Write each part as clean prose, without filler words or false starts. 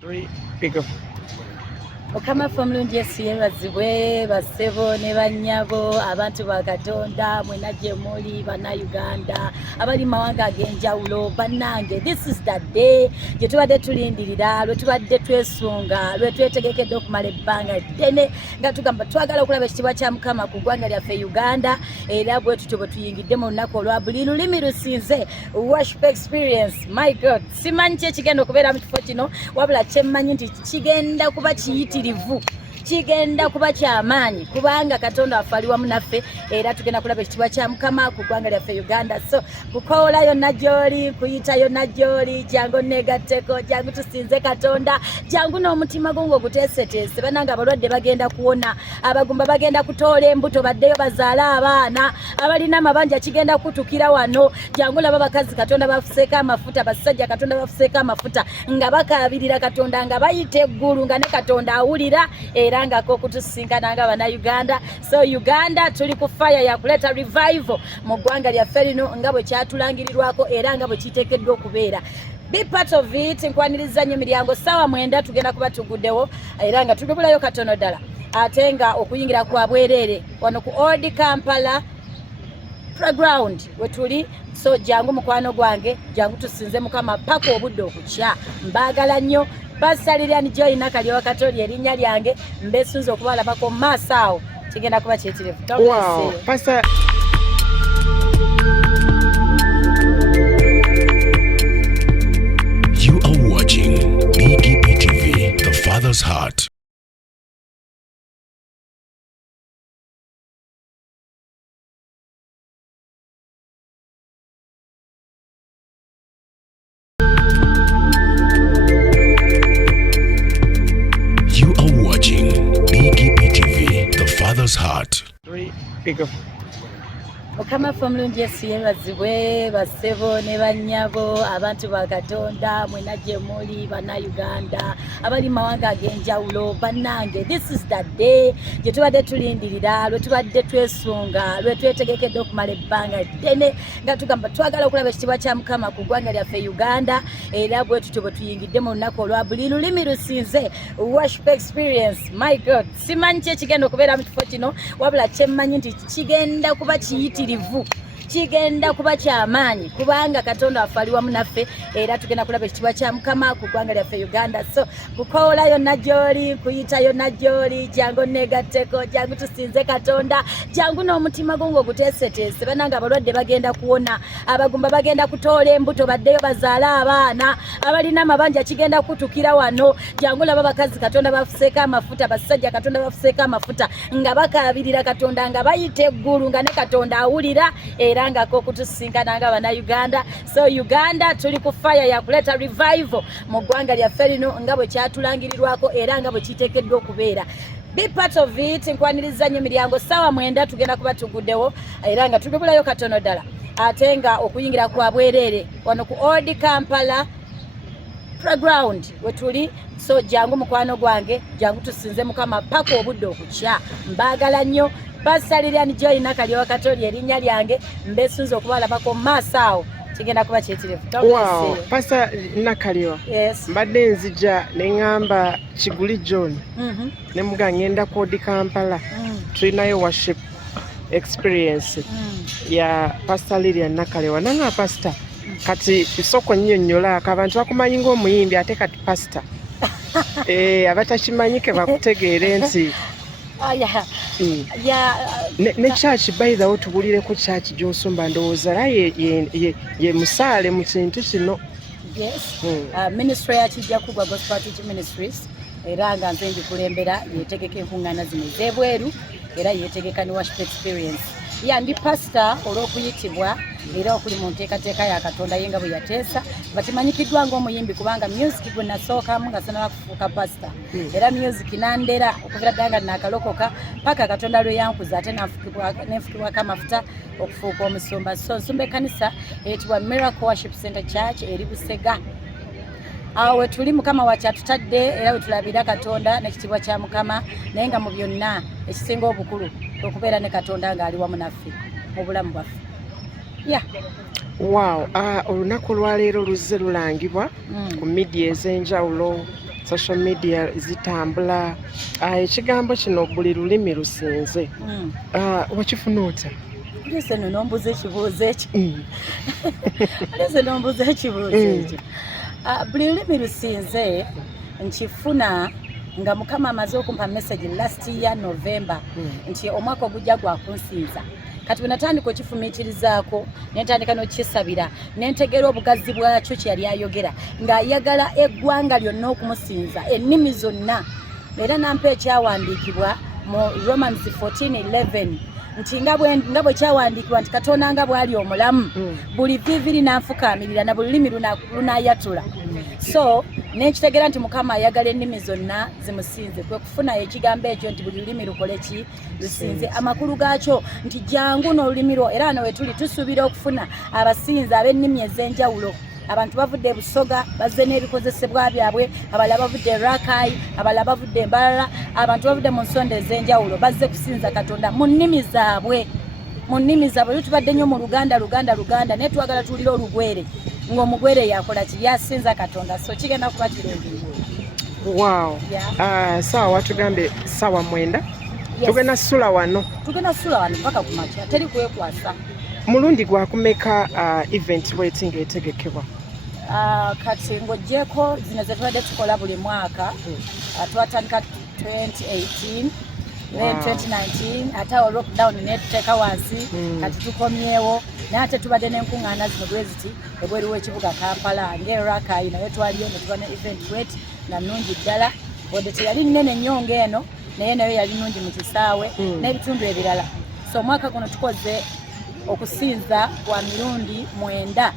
Three, pick. Okama family yesiye bazibwe basebo ne banyabo abantu ba Katonda mwena gye muli bana Uganda abali mawanga agenjawulo banange. This is the day gye tubadde tulindirira lwe tubadde twesunga lwe twetegekedde okumala ebbanga ddene nga tugamba twagala okulaba ekitiibwa kya Mukama ku ggwanga lyaffe Uganda era bwe tutyo bwe tuyingidde mu lunaku olwa buli lulimi lusinze worship experience. My God, simanyi ki ekigenda okubeera mu kifo kino wabula kyemmanyi nti kigenda kuba kiyitirivu, kigenda kuba kyamaanyi kubanga Katonda afali wamu naffe era tugenda kulaba ekitiibwa kya Mukama ku ggwanga lyaffe Uganda. So kukoola yonna gy'oli, kuyita yonna gy'oli, jangu neegatteko, jangu tusinze Katonda, jangu n'omutima gwo ng'oguteeseteese. Bannange abalwadde bagenda kuwona, abagumba bagenda kutoola embuto baddeyo bazaale abaana, abalina amabanja kigenda kutukira wano. Jangu laba bakazi Katonda bafuseeko amafuta, basajja Katonda bafuseeko amafuta nga bakaabirira Katonda nga bayita eggulu nga ne Katonda awulira era ngako kutusinkana nga bana Uganda. So Uganda tuli ku fire ya kuleta revival mu ggwanga lyaffe lino nga bwe kyatulangirirwako era nga bwe kiteekeddwa okubeera. Be part of it. Nkwaniriza nnyo emiryango ssaawa 9 tugenda kuba tuguddewo era nga tugubulayo katono ddala ate nga okuyingira kwa bwereere wano ku Old Kampala Playground we tuli. So jangu mukwano gwange, jangu tusinze Mukama paka obudde okukya. Mbaagala nnyo. Pastor Lilian Joy Nakalyowa Katoli erinnya lyange mbesunze okubalabako maaso awo kigenda kuba kyetirivu. Wow, Pastor. You are watching BGP TV, The Father's Heart. You are watching BGP TV, The Father's Heart. Three, pick. Okama family yesiye bazibwe basebo ne banyabo abantu ba Katonda mwena gye muli bana Uganda abali mawanga agenjawulo bannange. This is the day gye tubadde tulindirira lwe tubadde twesunga lwe twetegekedde okumala ebbanga ddene nga tugamba twagala okulaba ekitiibwa kya Mukama ku ggwanga lyaffe Uganda era bwe tutyo bwe tuyingidde mu lunaku olwa buli lulimi lusinze worship experience. My God, simanyi ki ekigenda okubeera mu kifo kino wabula kyemmanyi nti kigenda kuba kiyitirivu, kigenda kuba kyamaanyi kubanga Katonda afali wamu naffe era tugenda kulaba ekitiibwa kya Mukama ku ggwanga lyaffe Uganda. So kukoola yonna gy'oli, kuyita yonna gy'oli, jangu neegatteko, jangu tusinze Katonda, jangu n'omutima gwo ng'oguteeseteese. Bannange abalwadde bagenda kuwona, abagumba bagenda kutoola embuto baddeyo bazaale abaana, abalina amabanja kigenda kutukira wano. Jangu laba bakazi Katonda bafuseeko amafuta, basajja Katonda bafuseeko amafuta nga bakaabirira Katonda nga bayita eggulu nga ne Katonda awulira era ngako kutusinkana nga bana Uganda. So Uganda tuli ku fire ya kuleta revival mu ggwanga lyaffe lino nga bwe kyatulangirirwako era nga bwe kiteekeddwa okubeera. Be part of it. Nkwaniriza nnyo emiryango ssaawa 9 tugenda kuba tuguddewo era nga tugubulayo katono ddala ate nga okuyingira kwa bwereere wano ku Old Kampala Playground we tuli. So jangu mukwano gwange, jangu tusinze Mukama paka obudde okukya. Mbaagala nnyo. Pastor Lilian Joy Nakalyowa Katoli erinnya lyange mbesunze okubalabako maaso awo kigenda kuba kyetirivu. Wow, Pastor Nakalyowa. Yes. Mbadde nzija ne ngamba Kiguli John. Ne muga ngenda ku Old Kampala. Tulinayo worship experience ya Pastor Lilian Nakalyowa. Nanga Pastor kati isoko nnyonnyola abantu bakumanyi ng'omuyimbi ate kati Pastor abatakimanyike bakutegeere nti ne church by the way tubulireko church gy'osumba ndowooza la ye musaale mu kintu kino. Yes. Ministry ya Kijjakugwa Gospel Teaching Ministries era nga nze ngikulembera yeetegeka enkuŋŋaana zino ez'ebweru era yeetegeka ne worship experience. Ndi pastor olw'okuyitibwa era okuli mu nteekateeka ya Katonda ye nga bwe yateesa batimanyikiddwa ng'omuyimbi kubanga music gwe nasookamu nga sinaba kufuuka pastor era music nandera okuviira ddala nga naakalokoka paka Katonda lwe yankuza ate nenfukibwako amafuta okufuuka omusumba. So nsumba ekkanisa eyitibwa Miracle Worship Center Church eri Busega. Awo we tuli Mukama wa kyatutadde era we tulabira Katonda n'ekitiibwa kya Mukama naye nga mu byonna ekisinga obukulu okubeera ne Katonda ng'ali wamu naffe mu bulamu bwaffe. Wow, olunaku lwaleero luzze lulangibwa ku media ez'enjawulo social media zitambula. Ekigambo kino buli lulimi lusinze. Wakifuna otya? Lese nombuze ekibuuzo ekyo. Lese nombuze ekibuuzo ekyo. Buli lulimi lusinze nkifuna nga Mukama amaze okumpa message last year November nti omwaka ogujja gwa kunsinza. Kati wenatandika okifumiitirizaako nentandika n'okisabira nentegera obugazi bwakyo kye yali ayogera ng'ayagala eggwanga lyonna okumusinza ennimi zonna. Era nampa ekyawandiikibwa mu Romans 14:11 nti nga bwe kyawandiikibwa nti Katonda nga bw'ali omulamu buli viviri n'anfukaamirira na buli lulimi lunaayatula. So nekitegera nti Mukama ayagala ennimi zonna zimusinze. Kwe kufuna ekigambo ekyo nti buli lulimi lukole ki lusinze. Amakulu gaakyo nti jangu n'olulimi lwo. Era wano we tuli tusuubira okufuna abasinzi ab'ennimi ez'enjawulo. Abantu bavudde Busoga bazze n'ebikozesebwa byabwe, abalala bavudde Rakai, abalala bavudde Mbarara, abantu bavudde mu nsonda ez'enjawulo bazze kusinza Katonda mu nnimi zaabwe. Mu nnimi zaabwe tubadde nnyo mu Luganda naye twagala tuwulire Olugwere ng'Omugwere yakola ki yasinza Katonda. So kigenda kuba kirungi. Wow. Sawa watugambe sawa 9. Tugenda sula wano paka ku makya teri kwekwasa. Mulundi gwakumeka event wetinga etegekebwa? Kati ng'oggyeko zino ze tubadde tukola buli mwaka. Twatandika 2018 then 2019 ate awo lockdown netuteeka wansi kati tukomyewo naye ate tubadde n'enkuŋŋaana zino bwe ziti ebweru w'ekibuga Kampala ng'Erakai naye twaliyo ne tuba ne event wet nga nnungi ddala wadde teyali nnene nnyo ng'eno naye nayo yali nnungi mu kisaawe n'ebitundu ebirala. So omwaka guno tukoze okusinza kwa mirundi 9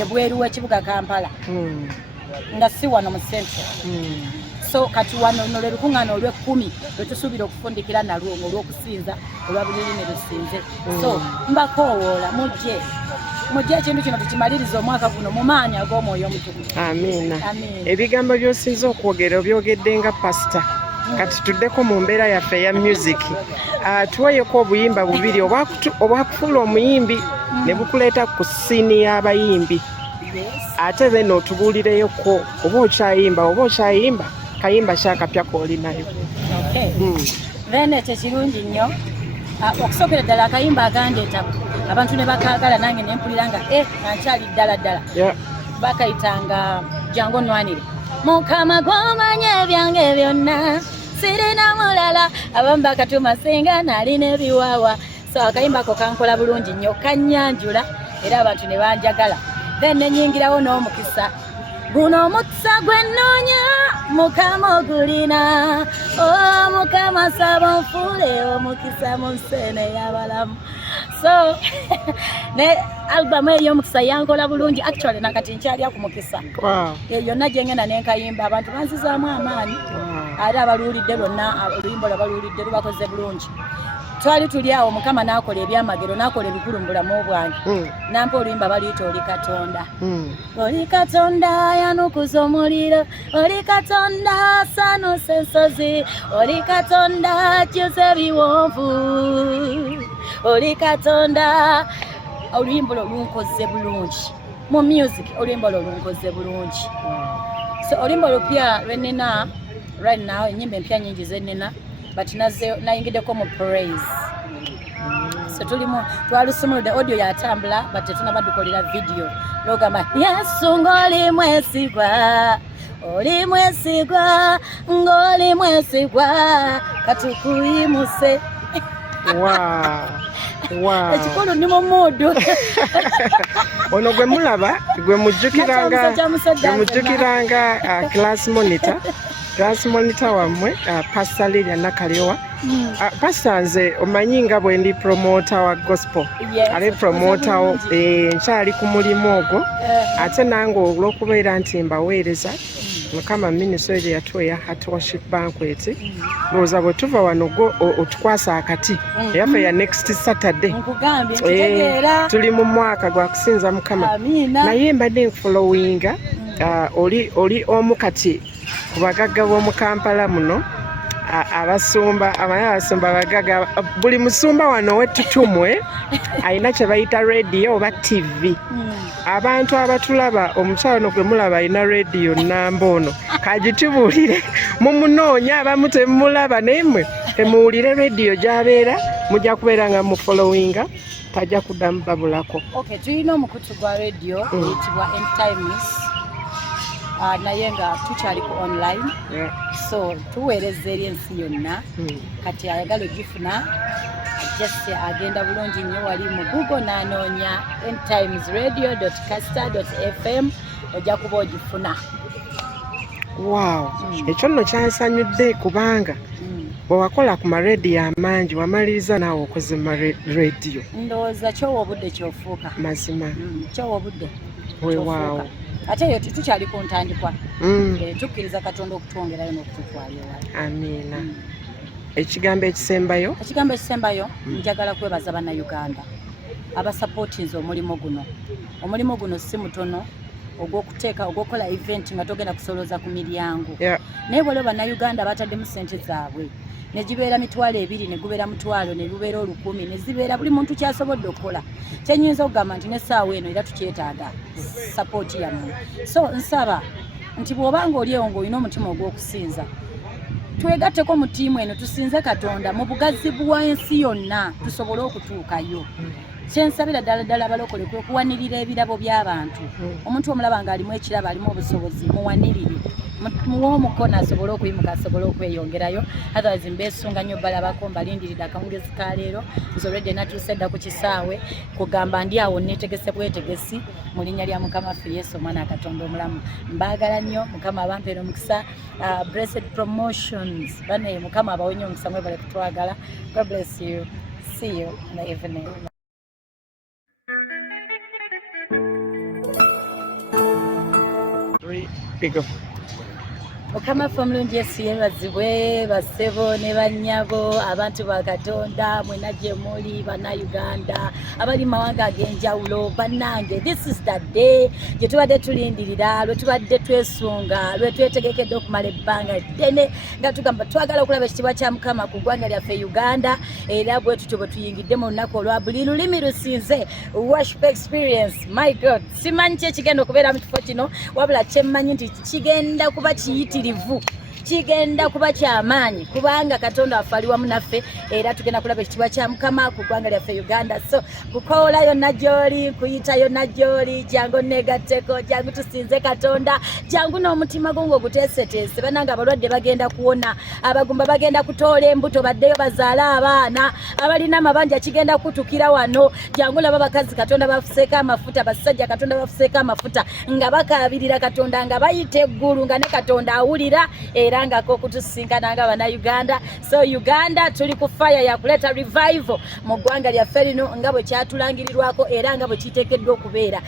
ebweru w'ekibuga Kampala nga si wano mu central. So kati wano lwe lukuŋŋaana olw'e10 lwe tusuubira okufundikira nalwo olw'okusinza olwa buli lulimi lusinze. So mbakoowoola mujje ekintu kino tukimaliriza omwaka guno mu maanyi ag'Omwoyo Omutukuvu. Amiina. Ebigambo by'osinza okwogera obyogedde nga pasita. Kati tuddeko mu mbeera yaffe eya music. Tuweyeko obuyimba bubiri obwakufuula omuyimbi ne bukuleeta ku ssiini y'abayimbi. Ate then otubuulireyoko oba okyayimba kayimba kyakapya koolinayo. Then ekyo kirungi nnyo. Okusookera ddala akayimba akandeeta abantu ne bakaagala nange ne mpulira nga nkyali ddala. Bakayitanga jangu onnwanire. Mukama gw'omanya ebyange byonna sirina mulala. Abamu bakatuma singa nalina ebiwaawa. So akayimba ako kankola bulungi nnyo kannyanjula era abantu ne banjagala. Then nenyingirawo n'omukisa. Guno omukisa gwe nnoonya Mukama ogulina. Mukama saba nfuule omukisa mu nseene y'abalamu. So ne album ey'omukisa yankola bulungi. Actually nakati nkyalya ku mukisa. Yonna gye ngenda n'enkayimba abantu banzizaamu amaanyi. Ate abaluulidde bonna oluyimba lwe baluulidde lubakoze bulungi. Twali tuli awo Mukama n'akola ebyamagero n'akola ebikulu mu bulamu bwange. Nampa oluyimba baluyita Oli Katonda. Oli Katonda yanukuza omuliro. Oli Katonda asanusa ensozi. Oli Katonda akyusa ebiwonvu. Oli Katonda. Oluyimba olwo lunkoze bulungi. Mu music oluyimba olwo lunkoze bulungi. So oluyimba olupya lwe nnina right now ennyimba empya nnyingi ze nnina. But nayingiddeko mu praise. So twalusumuludde audio yatambula but tetunaba dukolera video. Logamba Yesu ng'oli mwesigwa ng'oli mwesigwa katukuyimuse. Wow. Ekikulu ndi mu muudu. Ono gwe mulaba gwe mujjukiranga class monitor wammwe Pastor Lilia Nakalyowa. Pastor nze omanyi nga bwe ndi promoter wa gospel. Ali promoter nkyali ku mulimu ogwo. Ate nange olw'okubeera nti mbaweereza Mukama Ministry yatuwa ya Heart Worship Banquet. Looza bwe tuva wano otukwasa akati eyaffe ya next Saturday. Tuli mu mwaka gwa kusinza Mukama. Naye mbadde nfolowinga oli omu kati ku bagagga b'omu Kampala muno abasumba abagaga buli musumba wano wettutumwe alina kye bayita radio oba TV. Abantu abatulaba omukyalo ono gwe mulaba alina radio nnamba ono kagitubuulire mumunoonya abamu temulaba naye mmwe temuwulire radio gy'abeera mujja kubeera nga mu followinga tajja kuddamu babulako. Okay, tulina omukutu gwa radio eyitibwa End Times. Naye nga tukyali ku online. So tuweereza eri ensi yonna kati ayagala ogifuna just agenda bulungi nnyo wali mu Google n'anoonya endtimesradio.caster.fm ojja kuba ogifuna. Wow, ekyo nno kyansanyudde kubanga bwe wakola ku marediyo amangi wamaliriza naawe okoze mu marediyo. Ndowooza kyowa obudde kyofuuka. Mazima. Kyowa obudde weewaawo. Ate eyo tukyali ku ntandikwa. Tukkiriza Katonda okutwongerayo n'okututwala ewala. Amiina. Ekigambo ekisembayo? Ekigambo ekisembayo njagala kwebaza bannayuganda abasapootinze omulimu guno. Omulimu guno si mutono ogw'okola event nga togenda kusolooza ku miryango. Naye bw'olaba bannayuganda bataddemu ssente zaabwe ne gibeera mitwalo 2 ne gubeera mutwalo ne lubeera 10,000 ne zibeera buli muntu kyasobodde okukola. Kyenyinza okugamba nti n'essaawa eno era tukyetaaga sapooti yammwe. So nsaba nti bw'obanga oli ewo ng'olina omutima ogw'okusinza twegatteko mu ttiimu eno tusinze Katonda mu bugazi bw'ensi yonna tusobole okutuukayo. Kyensabira ddala abalokole kwe kuwanirira ebirabo by'abantu. Omuntu omulaba ng'alimu ekirabo alimu obusobozi muwanirire. Muwe omukono asobole okuyimuka asobole okweyongerayo. Otherwise mbeesunga nnyo balabako mbalindiridde akawungezi ka leero. Nze already natuuse dda ku kisaawe kugamba ndi awo neetegese bwetegesi mu linnya lya Mukama ffe Yesu omwana Katonda omulamu. Mbaagala nnyo Mukama abampeera omukisa. Blessed Promotions bane Mukama abawonye omukisa mwebale kutwagala. God bless you. See you in the evening. Big up. Mukama famulungi Yesu yeebazibwe basebo ne bannyabo abantu ba Katonda mwena gye muli bannayuganda abali mawanga ag'enjawulo bannange. This is the day gye tubadde tulindirira lwe tubadde twesunga lwe twetegekedde okumala ebbanga ddene nga tugamba twagala okulaba ekitiibwa kya Mukama ku ggwanga lyaffe Uganda. Era bwe tutyo bwe tuyingidde mu lunaku olwa buli lulimi lusinze worship experience. My God, simanyi ki ekigenda okubeera mu kifo kino wabula kyemmanyi nti kigenda kuba kiyitirivu kigenda kuba kyamaanyi kubanga Katonda afali wamu naffe era tugenda kulaba ekitiibwa kya Mukama ku ggwanga lyaffe Uganda. So kukoola yonna gy'oli kuyita yonna gy'oli jangu negatteko jangu tusinze Katonda jangu n'omutima gwo ng'oguteeseteese bananga abalwadde bagenda kuwona abagumba bagenda kutoola embuto baddeyo bazaale abaana abalina amabanja kigenda kutukira wano jangu laba bakazi Katonda bafuseeko amafuta basajja Katonda bafuseeko amafuta nga bakaabirira Katonda nga bayita eggulu nga ne Katonda awulira era nga kokutusinkana nga bannayuganda. So Uganda tuli ku fire ya kuleta revival mu ggwanga lyaffe lino nga bwe kyatulangirirwako era nga bwe kiteekeddwa okubeera.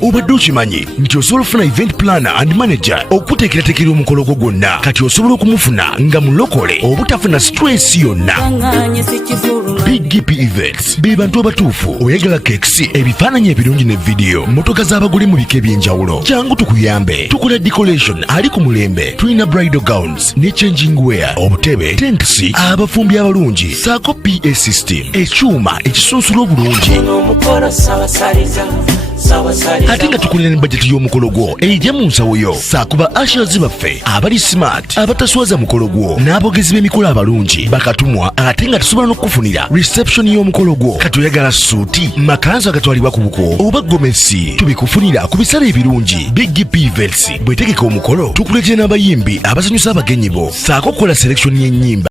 obadde okimanyi nti osobola okufuna event planner and manager okuteekerateekera omukolo gwo gwonna kati osobola okumufuna nga mulokole obutafuna stress yonna. BGP Events be bantu abatuufu oyagala kekisi ebifaananyi ebirungi ne vidiyo motoka z'abagole mu bika eby'enjawulo kyangu tukuyambe tukola decoration ali ku mulembe tulina bridal gowns ne changing wear obutebe tentsi abafumbi abalungi saako PA system ekyuma ekisunsula obulungi ate nga tukulira ne bajeti y'omukolo gwo ejja mu nsawo yo saakuba ashers baffe abali smart abataswaza mukolo gwo n'abogezi b'emikolo abalungi bakatumwa ate nga tusobola n'okufunira reception y'omukolo gwo katoyagala suuti makanzu agatwalibwa ku buko oba gomesi tubikufunira ku bisale ebirungi. BGP Events bwetegeka omukolo tukuletera n'abayimbi abasanyusa abagenyi bo saako okukola selection y'ennyimba.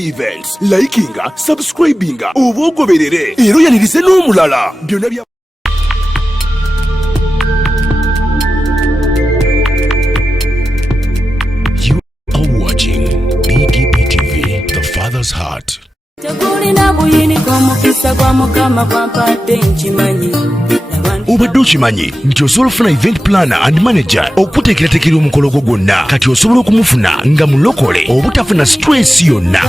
Events, likinga, subscribinga, oba ogoberere era yanirize n'omulala byonna bya You are watching BGP TV, the Father's Heart. obadde okimanyi nti osobola okufuna event planner and manager okuteekerateekera omukolo gwo gwonna kati osobola okumufuna nga mulokole obutafuna stress yonna.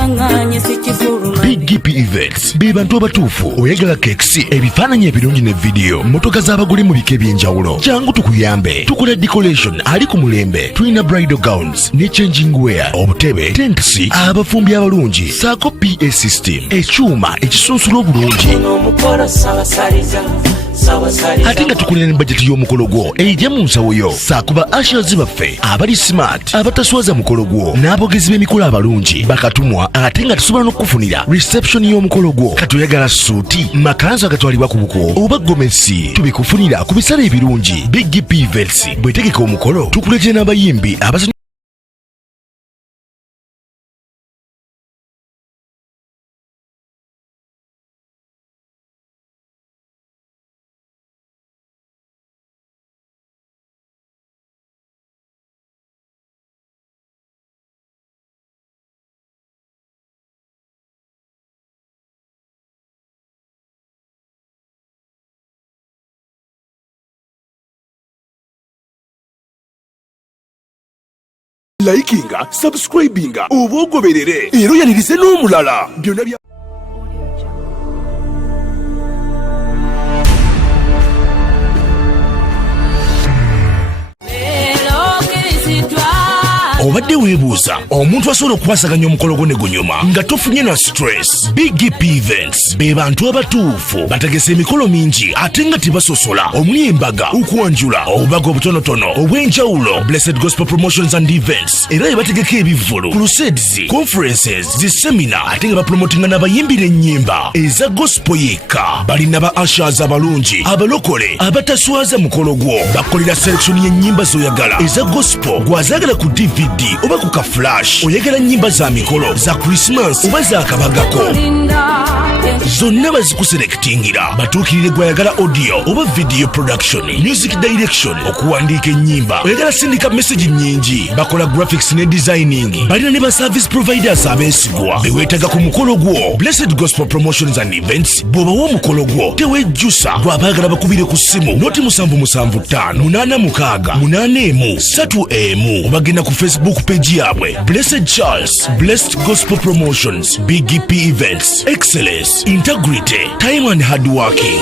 BGP Events be bantu abatuufu oyagala kekisi ebifaananyi ebirungi ne vidiyo motoka z'abagole mu bika eby'enjawulo kyangu tukuyambe tukola decoration ali ku mulembe tulina bridal gowns ne changing wear obutebe tentsi abafumbi abalungi saako PA system ekyuma ekisunsula obulungi ate nga tukulira ne bajeti y'omukolo gwo ejja mu nsawo yo saakuba ashers baffe abali smart abataswaza mukolo gwo n'abogezi b'emikolo abalungi bakatumwa ate nga tusobola n'okufunira reception y'omukolo gwo katoyagala suuti makanzu agatwalibwa ku buko oba gomesi tubikufunira ku bisale ebirungi. BGP Events bwetegeka omukolo tukuletera n'abayimbi abasanyusa likinga, subscribinga, oba ogoberere era yanirize n'omulala byonna bya obadde weebuuza omuntu asobola okukwasaganya omukolo gwo ne gunyuma nga tofunye na stress. BGP Events be bantu abatuufu bategesa emikolo mingi ate nga tebasosola omuli embaga okwanjula obubaga obutonotono obw'enjawulo. Blessed Gospel Promotions and Events era yebategeka ebivvulu crusades conferences zisemina ate nga bapromotinga n'abayimbi n'ennyimba eza gospel yekka. balina ba ashers abalungi abalokole abataswaza mukolo gwo bakolera selection y'ennyimba z'oyagala eza gospel gwazaagala ku DVD oba ku ka flash oyagala nnyimba za mikolo za Christmas oba za kabagako zonna bazikuselektingira batuukirire gwayagala audio oba video production music direction okuwandiika ennyimba oyagala sindika message nnyingi bakola graphics ne designing balina ne ba service providers abeesigwa beweetaga ku mukolo gwo. Blessed Gospel Promotions and Events bw'obawa omukolo gwo tewejjusa gwabaagala bakubire ku ssimu noti 775 obagenda ku Facebook page yaabwe Blessed Charles Blessed Gospel Promotions BGP Events Excellence Integrity Time and Hard Working.